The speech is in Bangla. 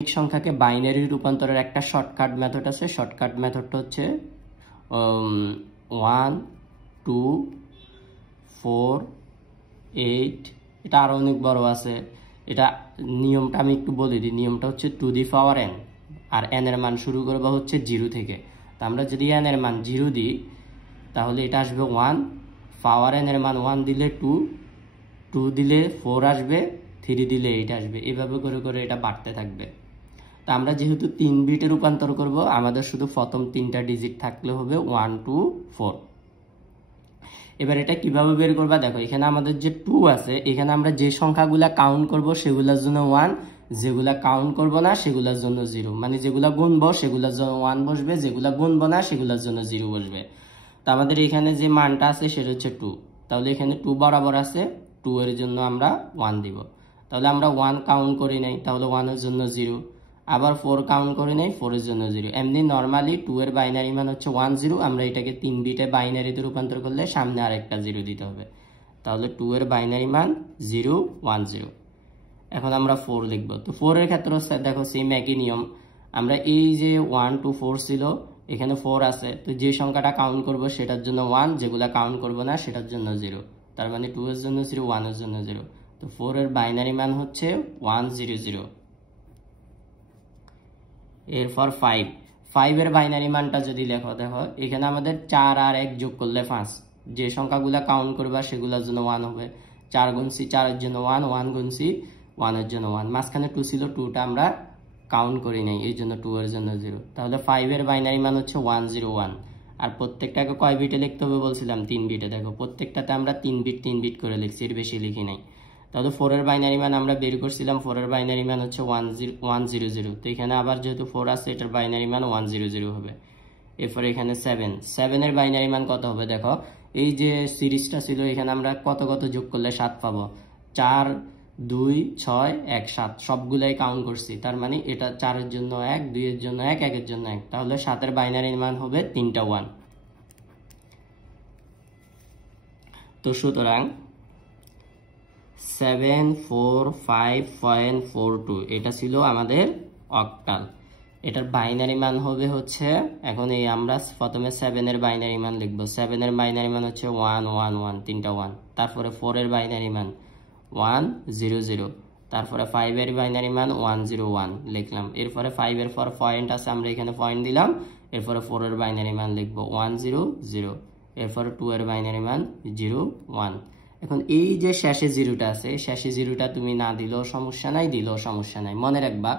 সংখ্যাকে বাইনারি রূপান্তরের একটা শর্টকাট মেথড আছে। শর্টকাট মেথডটা হচ্ছে 1 2 4 8। এটা আরো অনেক বড় আছে। এটা নিয়মটা আমি একটু বলে দিই। নিয়মটা হচ্ছে টু দি পাওয়ার n, আর n এর মান শুরু করব হচ্ছে 0 থেকে। তো আমরা যদি n এর মান 0 দিই তাহলে এটা আসবে 1, পাওয়ার n এর মান 1 দিলে 2, 2 দিলে 4 আসবে, 3 দিলে 8 আসবে। এভাবে করে করে এটা বাড়তে থাকবে। তো আমরা যেহেতু 3 বিটে রূপান্তর করব, আমাদের শুধু প্রথম 3টা ডিজিট থাকলে হবে 1 2 4। এবার এটা কিভাবে বের করবা দেখো, এখানে আমাদের যে 2 আছে, এখানে আমরা যে সংখ্যাগুলা কাউন্ট করব সেগুলোর জন্য 1, যেগুলা কাউন্ট করব না সেগুলোর জন্য 0। মানে যেগুলা গুনবো সেগুলোর জন্য 1 বসবে, যেগুলা গুনবো না সেগুলোর জন্য 0 বসবে। তো আমাদের এখানে যে মানটা আছে সেটা হচ্ছে 2। তাহলে এখানে 2 বরাবর আছে, 2 এর জন্য আমরা 1 দিব। তাহলে আমরা 1 কাউন্ট করি নাই, তাহলে 1 এর জন্য 0। আবার 4 কাউন্ট করি নাই, 4 এর জন্য 0। এমনি নরমালি 2 এর বাইনারি মান হচ্ছে 1 0। আমরা এটাকে 3 বিটে বাইনারিতে রূপান্তর করলে সামনে আরেকটা 0 দিতে হবে। তাহলে 2 এর বাইনারি মান 0 1 0। এখন আমরা 4 লিখব। তো 4 এর ক্ষেত্রে দেখো সেম একই নিয়ম। আমরা এই যে 1 2 4 ছিল, এখানে 4 আছে, তো যে সংখ্যাটা কাউন্ট করব সেটার জন্য 1, যেগুলা কাউন্ট করব না সেটার জন্য 0। তার মানে 2 এর জন্য 0, 1 এর জন্য 0। তো 4 এর বাইনারি মান হচ্ছে 1 0 0। এরপর 5 এর বাইনারি মানটা যদি দেখো, এখানে আমাদের 4 আর 1 যোগ করলে 5। যে সংখ্যাগুলা কাউন্ট করবা সেগুলোর জন্য 1 হবে। 4 গুণছি 4 এর জন্য 1, 1 গুণছি 1 এর জন্য 1। মাঝখানে 2 ছিল, 2টা আমরা কাউন্ট করি নাই, এই জন্য 2 এর জন্য 0। তাহলে 5 এর বাইনারি মান হচ্ছে 1 0 1। আর প্রত্যেকটাকে কয় বিটে লিখতে হবে বলছিলাম? 3 বিটে। দেখো প্রত্যেকটাতে আমরা 3 বিট করে লিখছি, এর বেশি লিখি নাই। তাহলে 4 এর বাইনারি মান আমরা বের করছিলাম, 4 এর বাইনারি মান হচ্ছে 1 0 0। তো এখানে আবার যেহেতু 4 আছে, এটার বাইনারি মান 1 0 0 হবে। এরপর এখানে 7 এর বাইনারি মান কত হবে দেখো। এই যে সিরিজটা ছিল, এখানে আমরা কত কত যোগ করলে 7 পাবো। 4 2 6 1 7 সবগুলাই কাউন্ট করছি। তার মানে এটা 4 এর জন্য 1, 2 এর জন্য 1, 1 এর জন্য 1। তাহলে 7 এর বাইনারি মান হবে 3টা 1। তো সুতরাং 745.42 এটা ছিল আমাদের অক্টাল। এটার বাইনারি মান হবে হচ্ছে, এখন এই আমরা প্রথমে 7 এর বাইনারি মান লিখবো। 7 এর বাইনারি মান হচ্ছে 1 1 1, 3টা 1। তারপরে 4 এর বাইনারি মান 1 0 0। তারপরে 5 এর বাইনারি মান 1 0 1 লিখলাম। এরপরে 5 এর পর পয়েন্ট আছে, আমরা এখানে পয়েন্ট দিলাম। এরপরে 4 এর বাইনারি মান লিখবো 1 0 0। এরপরে 2 এর বাইনারি মান 0 1। এখন এই যে শেষে 0টা আছে, শেষে 0টা তুমি না দিলেও সমস্যা নাই, দিলেও সমস্যা নাই। মনে রাখবা